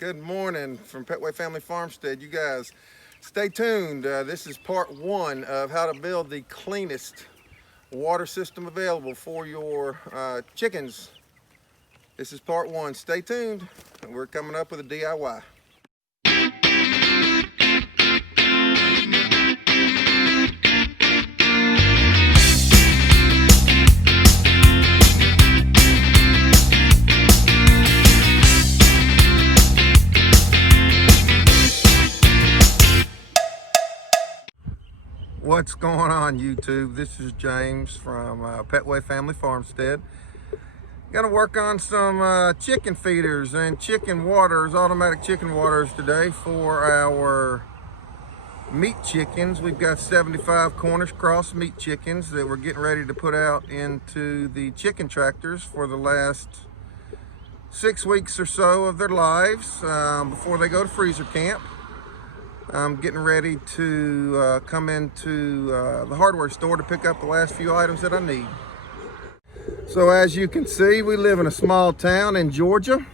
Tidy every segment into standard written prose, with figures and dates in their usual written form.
Good morning from Petway Family Farmstead. You guys stay tuned. This is part one of how to build the cleanest water system available for your chickens. This is part one. Stay tuned. We're coming up with a DIY. What's going on, YouTube? This is James from Petway Family Farmstead. Gonna work on some chicken feeders and chicken waters, automatic chicken waters today for our meat chickens. We've got 75 Cornish cross meat chickens that we're getting ready to put out into the chicken tractors for the last 6 weeks or so of their lives before they go to freezer camp. I'm getting ready to come into the hardware store to pick up the last few items that I need. So as you can see, we live in a small town in Georgia.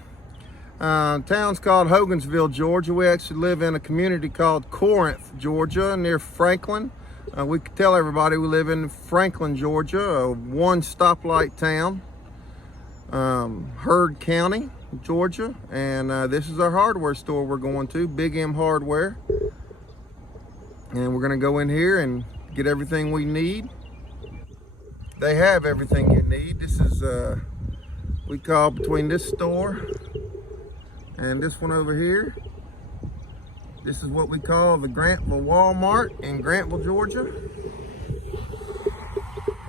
Town's called Hogansville, Georgia. We actually live in a community called Corinth, Georgia, near Franklin. We could tell everybody we live in Franklin, Georgia, a one stoplight town. Heard County, Georgia, and this is our hardware store we're going to, Big M Hardware. And we're gonna go in here and get everything we need. They have everything you need. This is, we call between this store and this one over here. This is what we call the Grantville Walmart in Grantville, Georgia.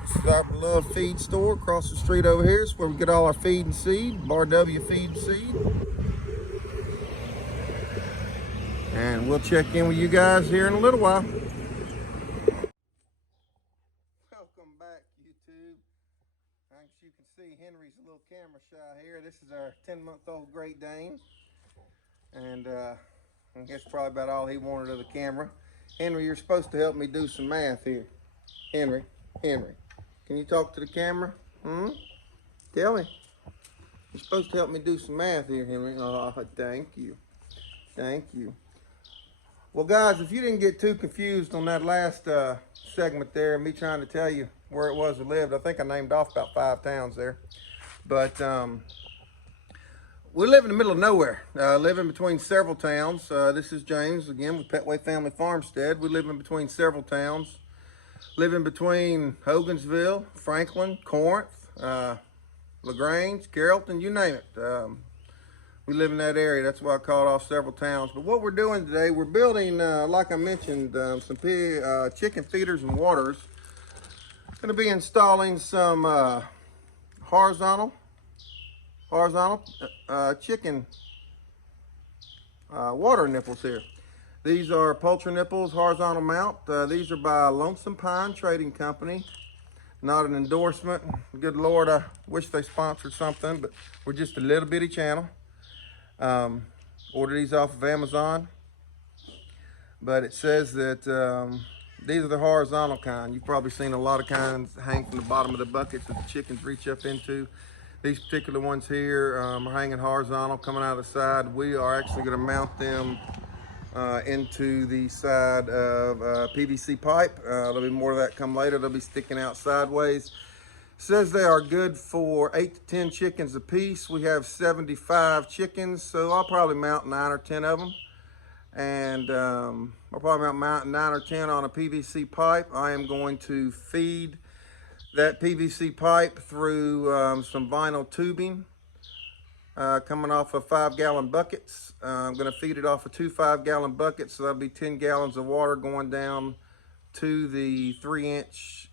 This is our little feed store across the street over here. It's where we get all our feed and seed, Bar W feed and seed. And we'll check in with you guys here in a little while. Welcome back, YouTube. As you can see, Henry's a little camera shy here. This is our 10-month-old Great Dane. And I guess probably about all he wanted of the camera. Henry, you're supposed to help me do some math here. Henry, can you talk to the camera? Tell me. You're supposed to help me do some math here, Henry. Oh, thank you. Thank you. Well, guys, if you didn't get too confused on that last segment there, me trying to tell you where it was we lived, I think I named off about 5 towns there. But we live in the middle of nowhere, living between several towns. This is James, again, with Petway Family Farmstead. We live in between several towns, living between Hogansville, Franklin, Corinth, LaGrange, Carrollton, you name it. We live in that area. That's why I called off several towns. But what we're doing today, we're building, like I mentioned, some chicken feeders and waters. Going to be installing some horizontal chicken water nipples here. These are poultry nipples, horizontal mount. These are by Lonesome Pine Trading Company. Not an endorsement. Good Lord, I wish they sponsored something, but we're just a little bitty channel. Ordered these off of Amazon, but it says that these are the horizontal kind. You've probably seen a lot of kinds hang from the bottom of the buckets that the chickens reach up into. These particular ones here are hanging horizontal, coming out of the side. We are actually going to mount them into the side of PVC pipe. There'll be more of that come later. They'll be sticking out sideways. Says they are good for 8 to 10 chickens a piece. We have 75 chickens, so I'll probably mount 9 or 10 of them. And I'll probably mount 9 or 10 on a PVC pipe. I am going to feed that PVC pipe through some vinyl tubing coming off of 5-gallon buckets. I'm going to feed it off of 2 5-gallon buckets, so that'll be 10 gallons of water going down to the 3-inch,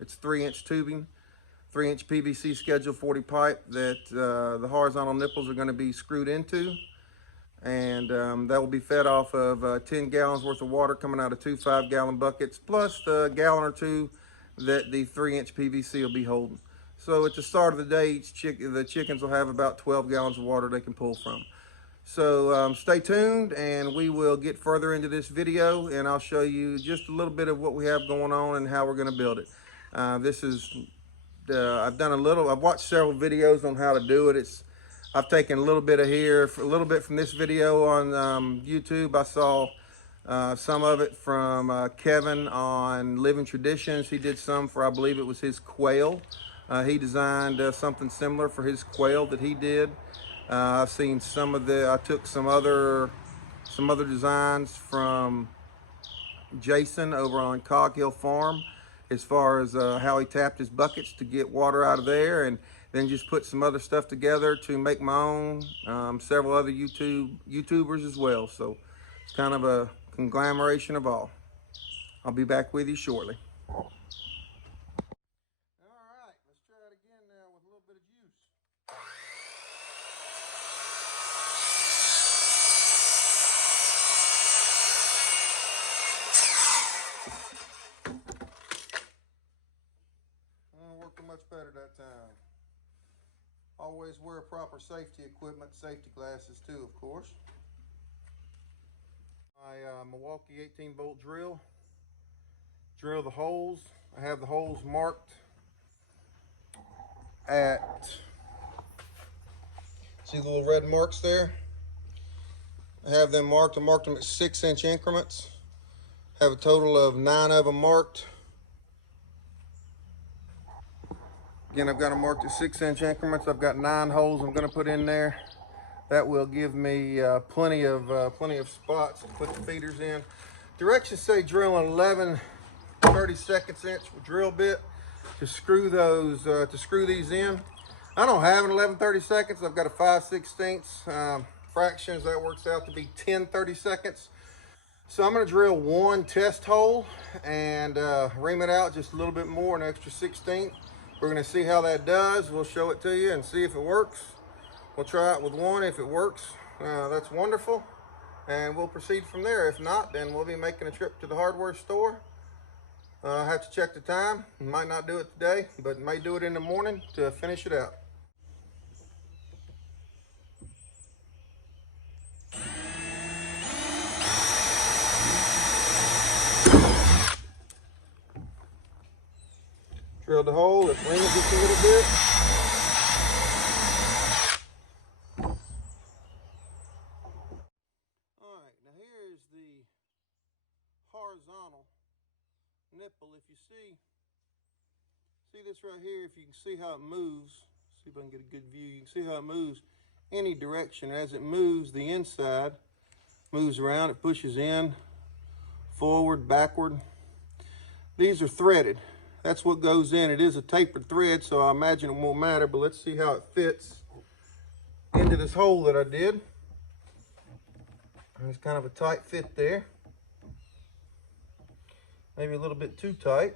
it's 3-inch tubing, 3-inch PVC Schedule 40 pipe that the horizontal nipples are going to be screwed into. And that will be fed off of 10 gallons worth of water coming out of 2 5-gallon buckets, plus the gallon or 2 that the 3-inch PVC will be holding. So at the start of the day, the chickens will have about 12 gallons of water they can pull from. So stay tuned, and we will get further into this video, and I'll show you just a little bit of what we have going on and how we're going to build it. This is I've watched several videos on how to do it. I've taken a little bit of here, a little bit from this video on YouTube. I saw some of it from Kevin on Living Traditions. He did some for, I believe it was his quail. He designed something similar for his quail that he did. I've seen I took some other designs from Jason over on Cog Hill Farm, as far as how he tapped his buckets to get water out of there, and then just put some other stuff together to make my own. Several other YouTubers as well. So it's kind of a conglomeration of all. I'll be back with you shortly. All right, let's try it again now with a little bit of juice. Working much better that time. Always wear proper safety equipment, safety glasses too, of course. My Milwaukee 18-volt drill. Drill the holes. I have the holes marked at, see the little red marks there? I have them marked. I marked them at 6-inch increments. I have a total of 9 of them marked. Again, I've got them marked at 6-inch increments. I've got 9 holes I'm going to put in there. That will give me plenty of spots to put the feeders in. Directions say drill an 11/32 inch drill bit to screw these in. I don't have an 11/32. I've got a 5/16 fractions. That works out to be 10/32. So I'm going to drill 1 test hole and ream it out just a little bit more, an extra 16th. We're going to see how that does. We'll show it to you and see if it works. We'll try it with 1. If it works, that's wonderful. And we'll proceed from there. If not, then we'll be making a trip to the hardware store. I have to check the time. Might not do it today, but may do it in the morning to finish it out. Drill the hole, let's ring it just a little bit. Alright, now here is the horizontal nipple. If you see this right here, if you can see how it moves, see if I can get a good view, you can see how it moves any direction. As it moves, the inside moves around, it pushes in, forward, backward. These are threaded. That's what goes in. It is a tapered thread, so I imagine it won't matter, but let's see how it fits into this hole that I did. There's kind of a tight fit there. Maybe a little bit too tight.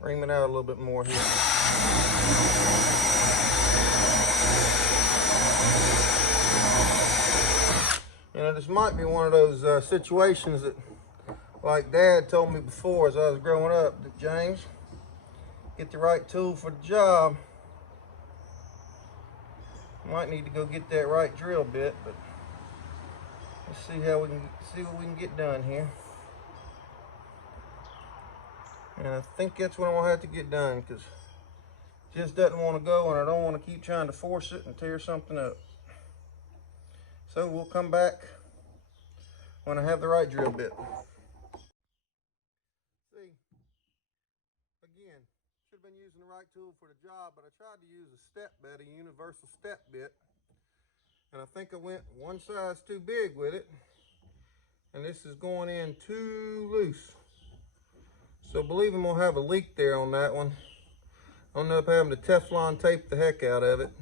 Ream it out a little bit more here. You know, this might be one of those situations that, like Dad told me before as I was growing up, that James, get the right tool for the job. Might need to go get that right drill bit, but let's see what we can get done here. And I think that's what I'm gonna have to get done, because it just doesn't want to go, and I don't want to keep trying to force it and tear something up. So we'll come back when I have the right drill bit. See, again, should have been using the right tool for the job, but I tried to use a step bit, a universal step bit, and I think I went one size too big with it, and this is going in too loose. So believe I'm gonna have a leak there on that one. I'll end up having to Teflon tape the heck out of it.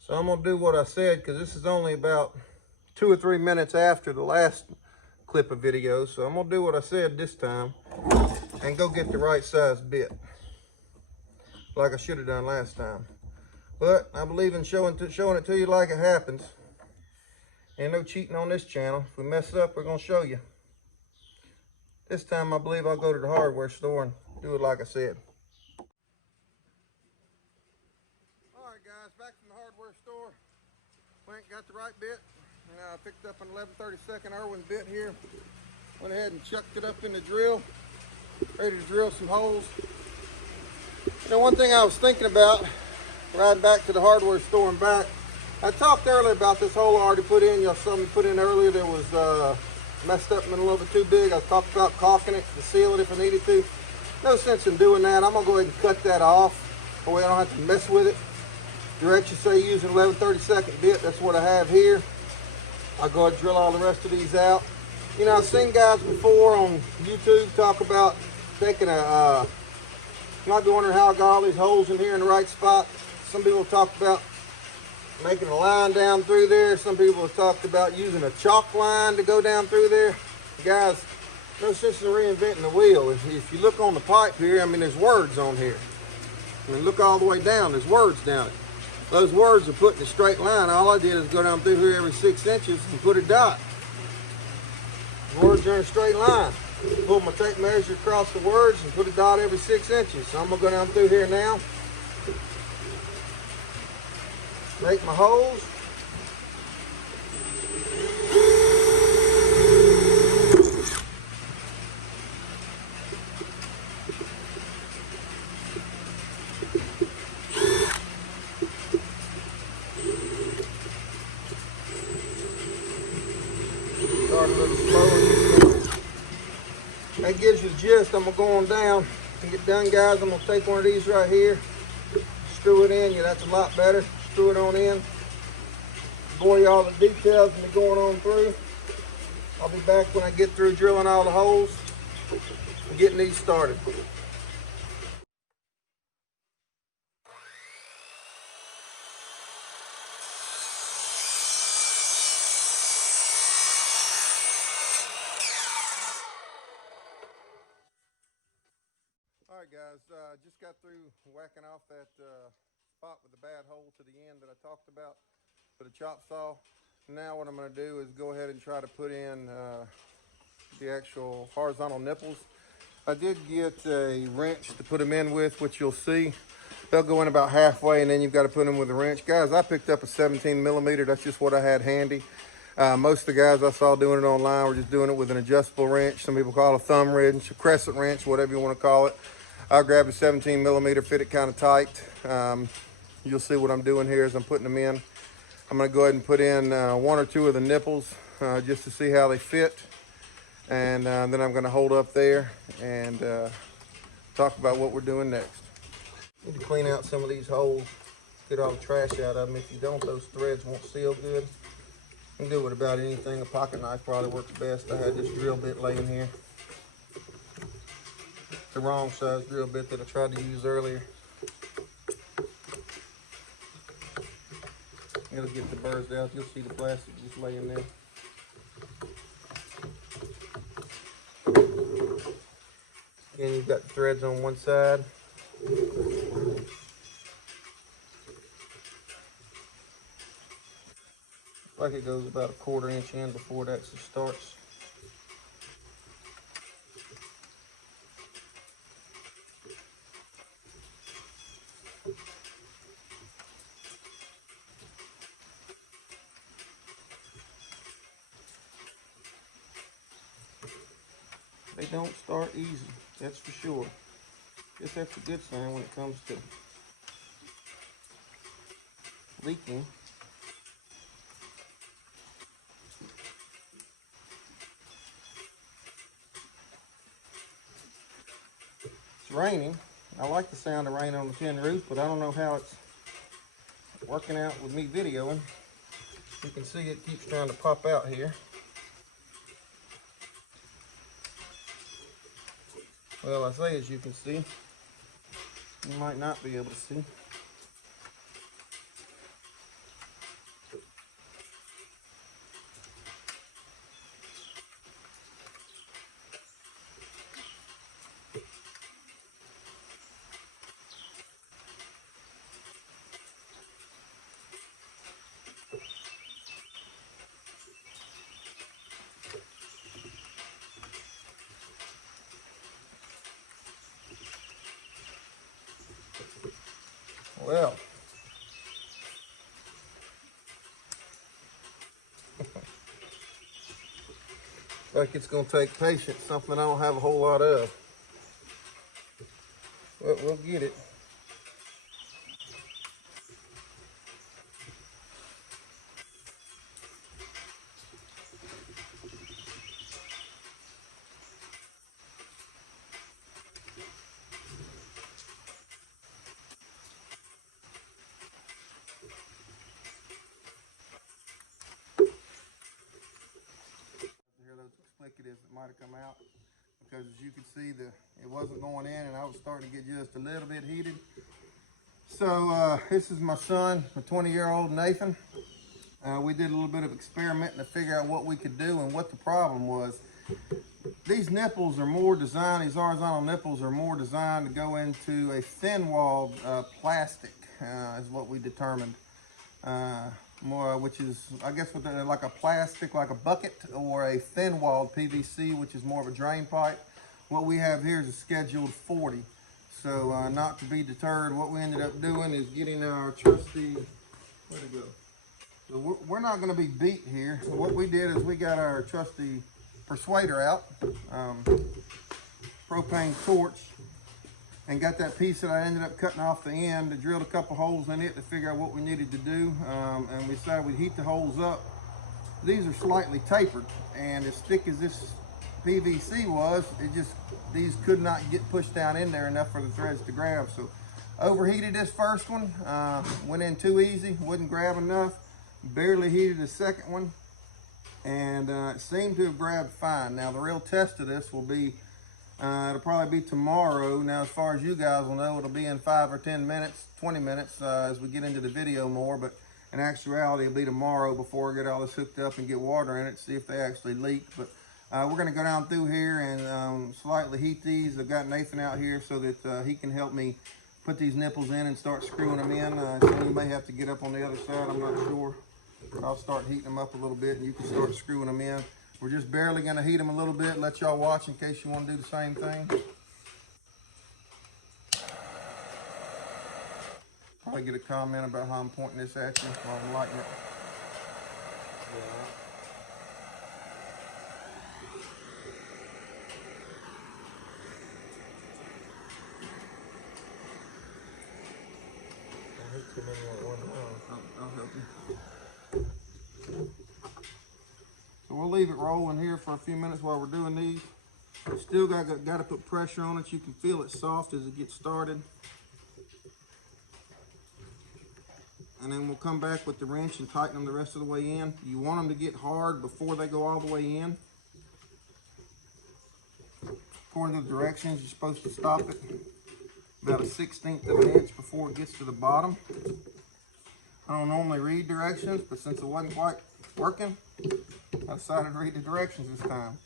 So I'm gonna do what I said, because this is only about 2 or 3 minutes after the last clip of video. So I'm gonna do what I said this time and go get the right size bit, like I should have done last time. But I believe in showing it to you like it happens. Ain't no cheating on this channel. If we mess up, we're gonna show you. This time I believe I'll go to the hardware store and do it like I said. Alright guys, back from the hardware store. Went got the right bit. I picked up an 11/32 Irwin bit here. Went ahead and chucked it up in the drill. Ready to drill some holes. You know, one thing I was thinking about, riding back to the hardware store and back, I talked earlier about this hole I already put in. You know, something put in earlier that was messed up and a little bit too big. I was talking about caulking it to seal it if I needed to. No sense in doing that. I'm gonna go ahead and cut that off. That way I don't have to mess with it. Directions say use an 11/32 bit. That's what I have here. I'll go ahead and drill all the rest of these out. You know, I've seen guys before on YouTube talk about taking a, you might be wondering how I got all these holes in here in the right spot. Some people talk about making a line down through there. Some people have talked about using a chalk line to go down through there. Guys, no sense in reinventing the wheel. If you look on the pipe here, I mean, there's words on here. I mean, look all the way down, there's words down it. Those words are put in a straight line. All I did is go down through here every 6 inches and put a dot. The words are in a straight line. Pull my tape measure across the words and put a dot every 6 inches. So I'm gonna go down through here now. Make my holes. Start a little slower. That gives you the gist. I'm gonna go on down and get done, guys. I'm gonna take one of these right here, screw it in. Yeah, that's a lot better. Screw it on in. Bore you all the details of me going on through. I'll be back when I get through drilling all the holes and getting these started. All right, guys, just got through whacking off that spot with the bad hole to the end that I talked about with a chop saw. Now what I'm going to do is go ahead and try to put in the actual horizontal nipples. I did get a wrench to put them in with, which you'll see. They'll go in about halfway, and then you've got to put them with a wrench. Guys, I picked up a 17 millimeter. That's just what I had handy. Most of the guys I saw doing it online were just doing it with an adjustable wrench. Some people call it a thumb wrench, a crescent wrench, whatever you want to call it. I grabbed a 17 millimeter, fit it kind of tight. You'll see what I'm doing here as I'm putting them in. I'm going to go ahead and put in one or two of the nipples just to see how they fit. And then I'm going to hold up there and talk about what we're doing next. Need to clean out some of these holes, get all the trash out of them. If you don't, those threads won't seal good. You can do it with about anything. A pocket knife probably works best. I had this drill bit laying here. The wrong size drill bit that I tried to use earlier. It'll get the burrs out. You'll see the plastic just laying there. Again, you've got the threads on one side. Looks like it goes about a 1/4 inch in before it actually starts. They don't start easy, that's for sure. Guess that's a good sign when it comes to leaking. It's raining. I like the sound of rain on the tin roof, but I don't know how it's working out with me videoing. You can see it keeps trying to pop out here. Well, I say as you can see, you might not be able to see. Well, like it's gonna take patience, something I don't have a whole lot of. But we'll get it. Explicative that might have come out, because as you can see, it wasn't going in, and I was starting to get just a little bit heated. So this is my son, my 20-year-old Nathan. We did a little bit of experimenting to figure out what we could do and what the problem was. These nipples are more designed, these horizontal nipples are more designed to go into a thin-walled plastic, is what we determined. Which is, I guess, like a plastic, like a bucket, or a thin-walled PVC, which is more of a drain pipe. What we have here is a scheduled 40. So not to be deterred, what we ended up doing is getting our trusty, where'd it go? So we're not going to be beat here. So what we did is we got our trusty persuader out, propane torch, and got that piece that I ended up cutting off the end. I drilled a couple holes in it to figure out what we needed to do, and we decided we'd heat the holes up. These are slightly tapered, and as thick as this PVC was, these could not get pushed down in there enough for the threads to grab. So overheated this first one, went in too easy, wouldn't grab enough, barely heated the second one, and it seemed to have grabbed fine. Now the real test of this will be, it'll probably be tomorrow. Now, as far as you guys will know, it'll be in 5 or 10 minutes, 20 minutes as we get into the video more, but in actuality, it'll be tomorrow before I get all this hooked up and get water in it, see if they actually leak. But we're gonna go down through here and slightly heat these. I've got Nathan out here so that he can help me put these nipples in and start screwing them in. So we may have to get up on the other side, I'm not sure. But I'll start heating them up a little bit and you can start screwing them in. We're just barely gonna heat them a little bit, let y'all watch in case you wanna do the same thing. Probably get a comment about how I'm pointing this at you while I'm lighting it. I'll help you. So we'll leave it rolling here for a few minutes while we're doing these. Still got to put pressure on it. You can feel it soft as it gets started. And then we'll come back with the wrench and tighten them the rest of the way in. You want them to get hard before they go all the way in. According to the directions, you're supposed to stop it about 1/16 of an inch before it gets to the bottom. I don't normally read directions, but since it wasn't quite working, I decided to read the directions this time.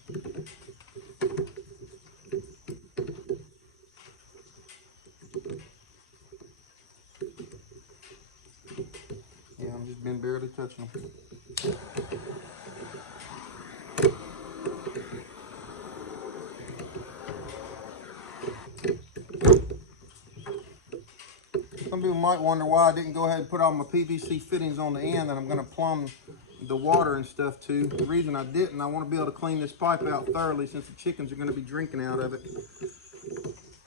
Yeah, I've just been barely touching them. Some people might wonder why I didn't go ahead and put all my PVC fittings on the end that I'm going to plumb the water and stuff to. The reason I didn't, I want to be able to clean this pipe out thoroughly since the chickens are going to be drinking out of it.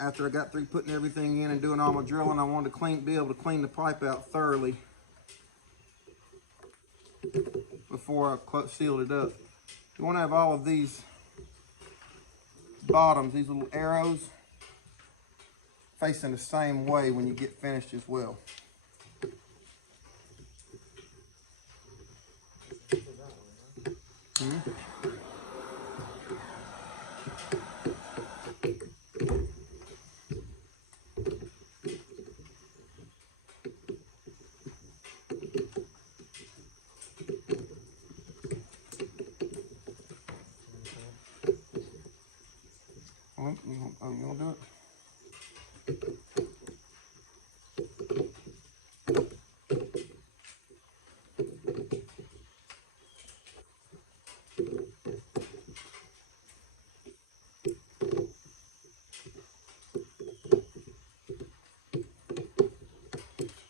After I got through putting everything in and doing all my drilling, I wanted to be able to clean the pipe out thoroughly before I sealed it up. You want to have all of these bottoms, these little arrows, facing the same way when you get finished as well. Oh, you want to do it?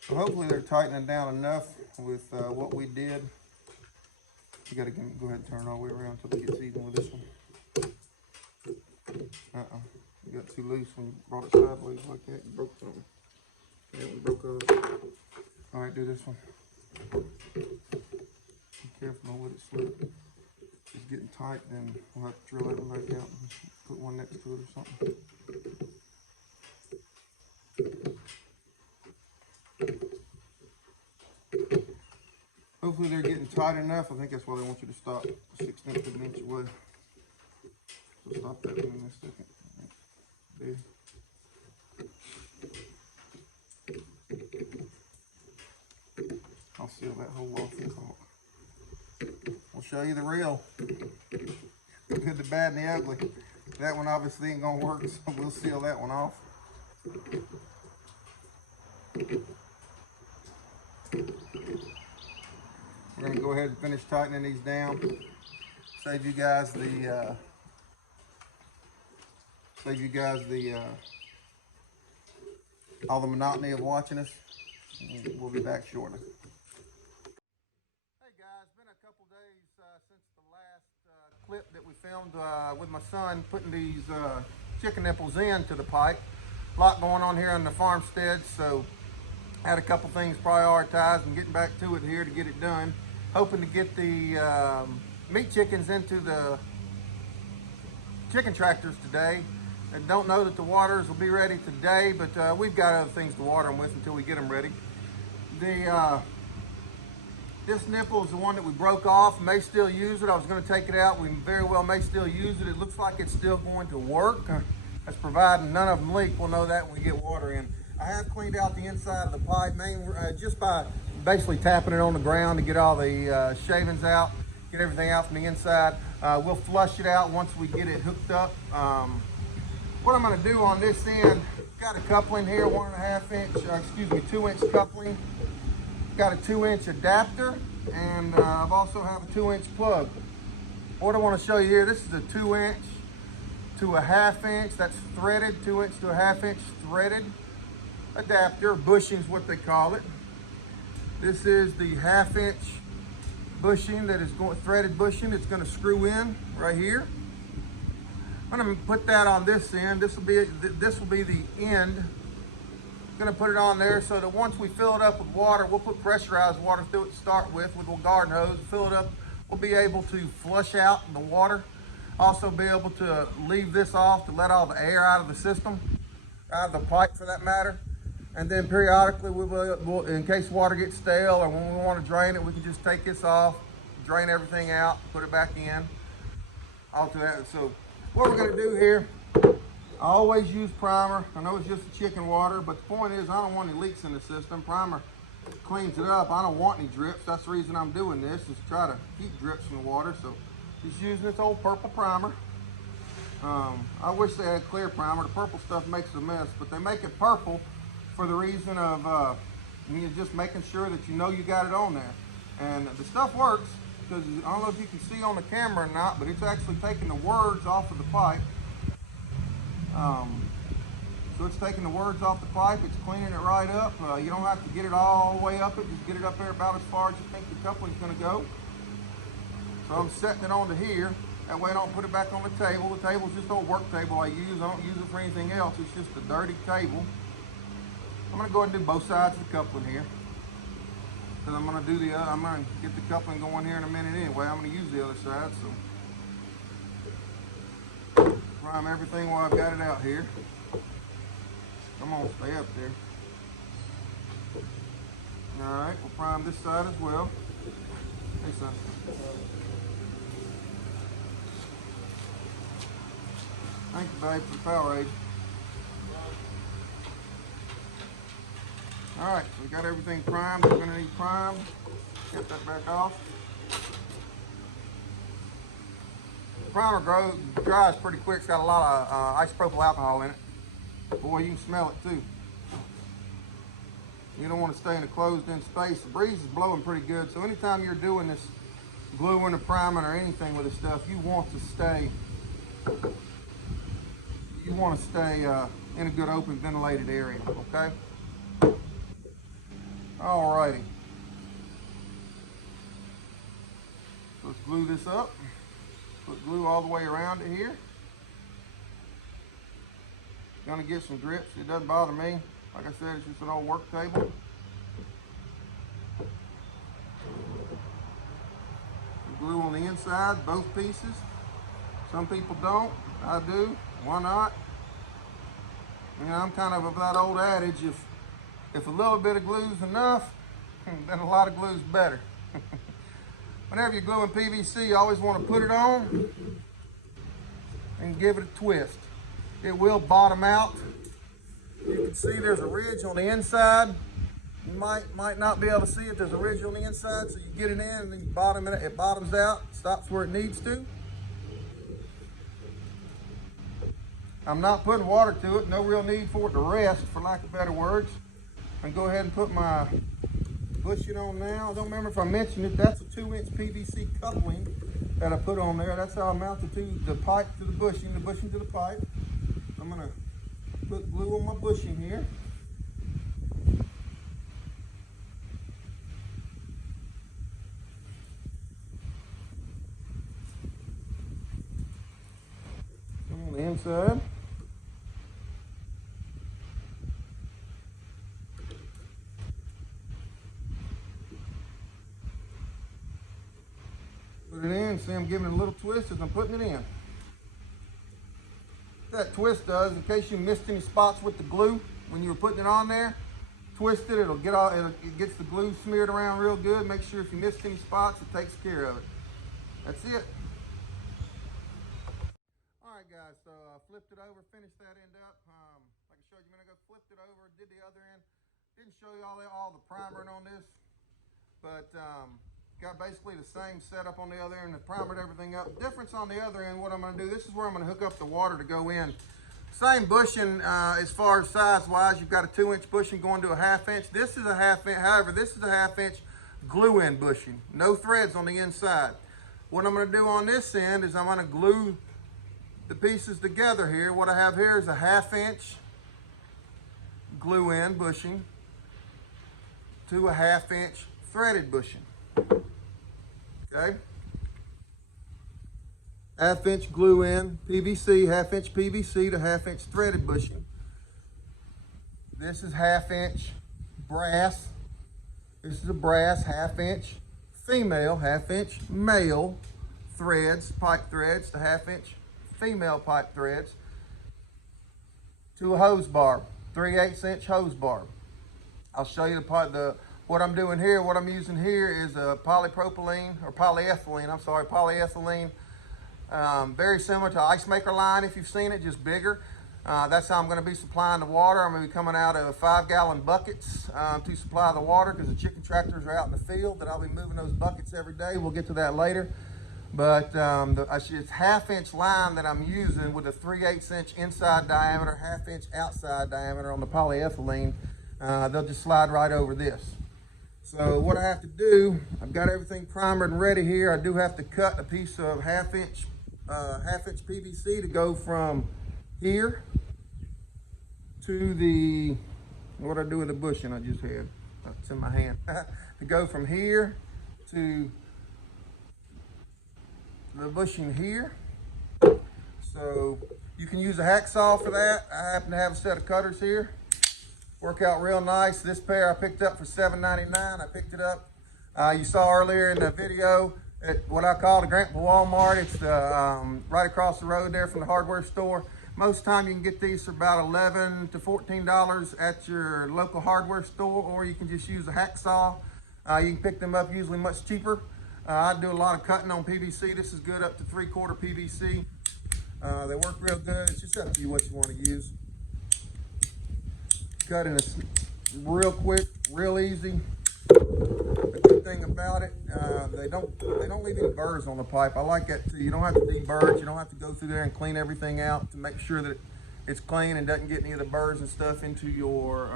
So hopefully they're tightening down enough with what we did. You got to go ahead and turn it all the way around until it gets even with this one. You got too loose when you brought it sideways like that. You broke something. Yeah, we broke up. All right, do this one. Be careful, don't let it slip. If it's getting tight, then we'll have to drill that one back out and put one next to it or something. Hopefully they're getting tight enough. I think that's why they want you to stop 1/6 of an inch away. So stop that one in a second. There. I'll seal that hole off in caulk. We'll show you the real. The good, the bad, and the ugly. That one obviously ain't gonna work, so we'll seal that one off. We're gonna go ahead and finish tightening these down. Save you guys the all the monotony of watching us. We'll be back shortly. Hey guys, been a couple days since the last clip that we filmed with my son putting these chicken nipples into the pipe. A lot going on here on the farmstead, so had a couple things prioritized and getting back to it here to get it done. Hoping to get the meat chickens into the chicken tractors today. And don't know that the waters will be ready today, but we've got other things to water them with until we get them ready. This nipple is the one that we broke off. May still use it. I was going to take it out. We very well may still use it. It looks like it's still going to work. That's providing none of them leak. We'll know that when we get water in. I have cleaned out the inside of the pipe just by basically tapping it on the ground to get all the shavings out, get everything out from the inside. We'll flush it out once we get it hooked up. What I'm going to do on this end, got a coupling here, 2-inch coupling. Got a 2-inch adapter, and I've also have a 2-inch plug. What I want to show you here, this is a 2-inch to a 1/2 inch. That's threaded, 2-inch to a 1/2 inch threaded adapter. Bushing is what they call it. This is the 1/2 inch bushing that is threaded bushing. It's going to screw in right here. I'm going to put that on this end. This will be the end. I'm going to put it on there so that once we fill it up with water, we'll put pressurized water through it to start with a garden hose. Fill it up. We'll be able to flush out the water. Also be able to leave this off to let all the air out of the system, out of the pipe for that matter. And then periodically, we'll, in case water gets stale or when we want to drain it, we can just take this off, drain everything out, put it back in. All to that. So what we're going to do here, I always use primer. I know it's just chicken water, but the point is I don't want any leaks in the system. Primer cleans it up. I don't want any drips. That's the reason I'm doing this, is to try to keep drips in the water. So just using this old purple primer. I wish they had clear primer. The purple stuff makes a mess, but they make it purple for the reason of just making sure that you know you got it on there. And the stuff works, because I don't know if you can see on the camera or not, but it's actually taking the words off of the pipe. So it's taking the words off the pipe, it's cleaning it right up. You don't have to get it all the way up it, just get it up there about as far as you think the coupling's gonna go. So I'm setting it onto here. That way I don't put it back on the table. The table's just an old work table I use. I don't use it for anything else. It's just a dirty table. I'm gonna go ahead and do both sides of the coupling here. Because I'm gonna get the coupling going here in a minute anyway. I'm gonna use the other side, so. Prime everything while I've got it out here. Come on, stay up there. All right, we'll prime this side as well. Hey, son. Thank you, babe, for the Powerade. All right, so we got everything primed. We're gonna need primed. Get that back off. The primer dries pretty quick. It's got a lot of isopropyl alcohol in it. Boy, you can smell it too. You don't want to stay in a closed-in space. The breeze is blowing pretty good, so anytime you're doing this gluing or priming or anything with this stuff, you want to stay in a good open ventilated area, okay? Alrighty. Let's glue this up. Put glue all the way around it here. Gonna get some drips. It doesn't bother me. Like I said, it's just an old work table. Glue on the inside, both pieces. Some people don't. I do. Why not? You know, I'm kind of that old adage, if a little bit of glue is enough, then a lot of glue is better. Whenever you're gluing PVC, you always want to put it on and give it a twist. It will bottom out. You can see there's a ridge on the inside. You might not be able to see it. There's a ridge on the inside, so you get it in and then you bottom it. It bottoms out, stops where it needs to. I'm not putting water to it. No real need for it to rest, for lack of better words. I'm gonna go ahead and put my bushing on now. I don't remember if I mentioned it. That's a 2-inch PVC coupling that I put on there. That's how I mount the pipe to the bushing to the pipe. I'm gonna put glue on my bushing here. On the inside. Put it in, see I'm giving it a little twist as I'm putting it in. What that twist does, in case you missed any spots with the glue when you were putting it on there, twist it, it'll get all, it gets the glue smeared around real good. Make sure if you missed any spots, it takes care of it. That's it. Alright guys, so I flipped it over, finished that end up. Like I showed you a minute ago, flipped it over, did the other end. Didn't show you all the priming on this, but got basically the same setup on the other end. Primered everything up. Difference on the other end, what I'm going to do, this is where I'm going to hook up the water to go in. Same bushing as far as size wise. You've got a 2-inch bushing going to a 1/2 inch. This is a 1/2 inch, however, this is a 1/2 inch glue in bushing. No threads on the inside. What I'm going to do on this end is I'm going to glue the pieces together here. What I have here is a 1/2 inch glue in bushing to a 1/2 inch threaded bushing. Okay, 1/2 inch glue in PVC, 1/2 inch PVC to 1/2 inch threaded bushing. This is 1/2 inch brass. This is a brass 1/2 inch female, 1/2 inch male threads, pipe threads to 1/2 inch female pipe threads to a hose barb, 3/8 inch hose barb. I'll show you what I'm doing here. What I'm using here is a polyethylene, very similar to ice maker line if you've seen it, just bigger. That's how I'm going to be supplying the water. I'm going to be coming out of 5-gallon buckets to supply the water because the chicken tractors are out in the field, and I'll be moving those buckets every day. We'll get to that later. But it's 1/2 inch line that I'm using with a 3/8 inch inside diameter, 1/2 inch outside diameter on the polyethylene. They'll just slide right over this. So what I have to do, I've got everything primered and ready here. I do have to cut a piece of 1/2 inch PVC to go from here to the, what I do with the bushing I just had, it's in my hand, to go from here to the bushing here. So you can use a hacksaw for that. I happen to have a set of cutters here. Work out real nice. This pair I picked up for $7.99. I picked it up, you saw earlier in the video, at what I call the Grantville Walmart. It's right across the road there from the hardware store. Most time you can get these for about $11 to $14 at your local hardware store, or you can just use a hacksaw. You can pick them up usually much cheaper. I do a lot of cutting on PVC. This is good up to 3/4 PVC. They work real good. It's just up to you what you want to use. Cutting is real quick, real easy. The good thing about it, they don't leave any burrs on the pipe. I like that too. You don't have to deburr. You don't have to go through there and clean everything out to make sure that it's clean and doesn't get any of the burrs and stuff into your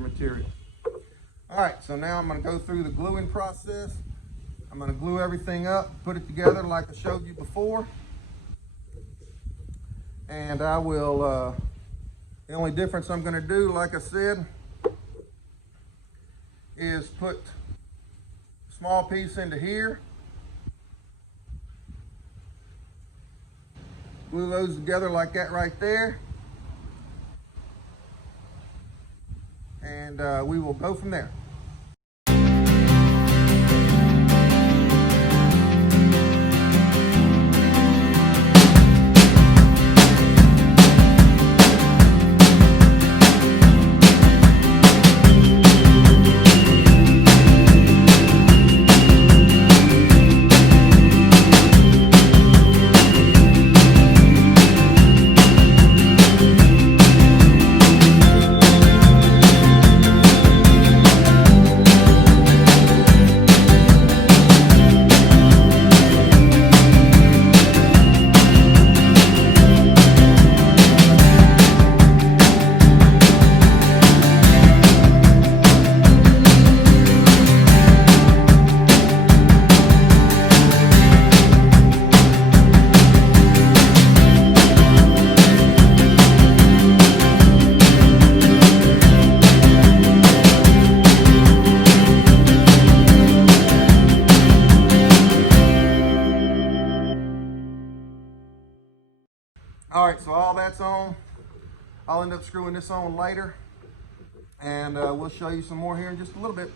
material. All right, so now I'm going to go through the gluing process. I'm going to glue everything up, put it together like I showed you before, and I will. The only difference I'm going to do, like I said, is put a small piece into here, glue those together like that right there, and we will go from there. All right, so all that's on. I'll end up screwing this on later, and we'll show you some more here in just a little bit.